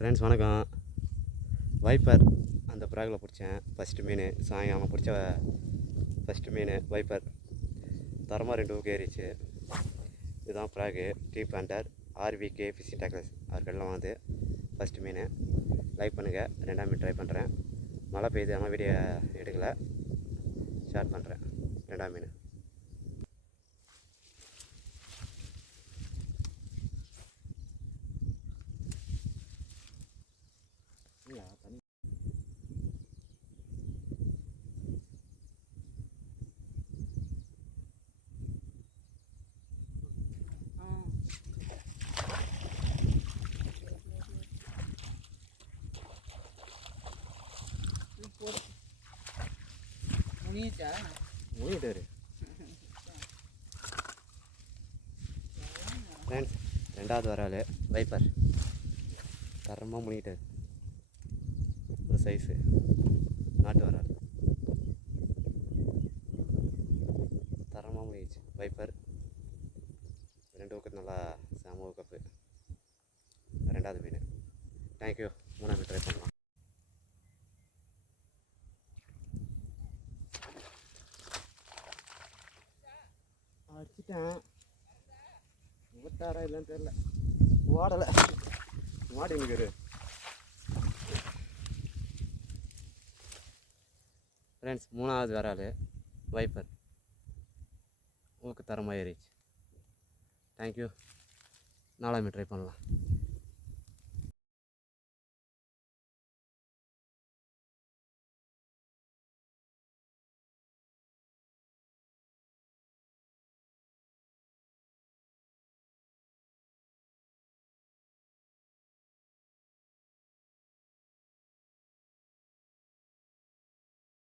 Friends வணக்கம். Wiper அந்த ப்ராகில் பிடிச்சேன் ஃபஸ்ட்டு மீன். சாயங்காலம் பிடிச்ச ஃபஸ்ட்டு மீன் வைப்பர். தரமாக 2 ஊக்கு ஏறிச்சு. இதுதான் ப்ராகு டீ பிளான்டர் ஆர்விகே ஃபிஷிங் டேக்லஸ் அவர்களெலாம் வந்து ஃபஸ்ட்டு மீன். லைக் பண்ணுங்கள். 2ஆம் மீன் ட்ரை பண்ணுறேன். மழை பெய்யுது, ஆனால் வீடியோ எடுக்கலை. ஷேர் பண்ணுறேன் 2ஆம் மீன். முடிட்டாரு ஃப்ரெண்ட்ஸ். 2வது வரால் வைப்பர் தரமாக முடிட்டார். ஒரு சைஸு நாட்டு வரால் தரமாக முடிச்சு. வைப்பர் 2 ஊக்கு நல்லா செம ஊக்கப்பு. 2வது மீன். தேங்க்யூ. 3ஆம் மீன் ட்ரை பண்ணலாம். அடிச்சிட்டேன். ஓட்டாரா இல்லைன்னு தெரியல. ஓடலை மாட்டினுக்குரு. ஃப்ரெண்ட்ஸ் 3வது வரால் வைப்பர் ஊக்கு தரமாக ஏறிச்சு. தேங்க்யூ. 4ஆம் மீன் ட்ரை பண்ணலாம்.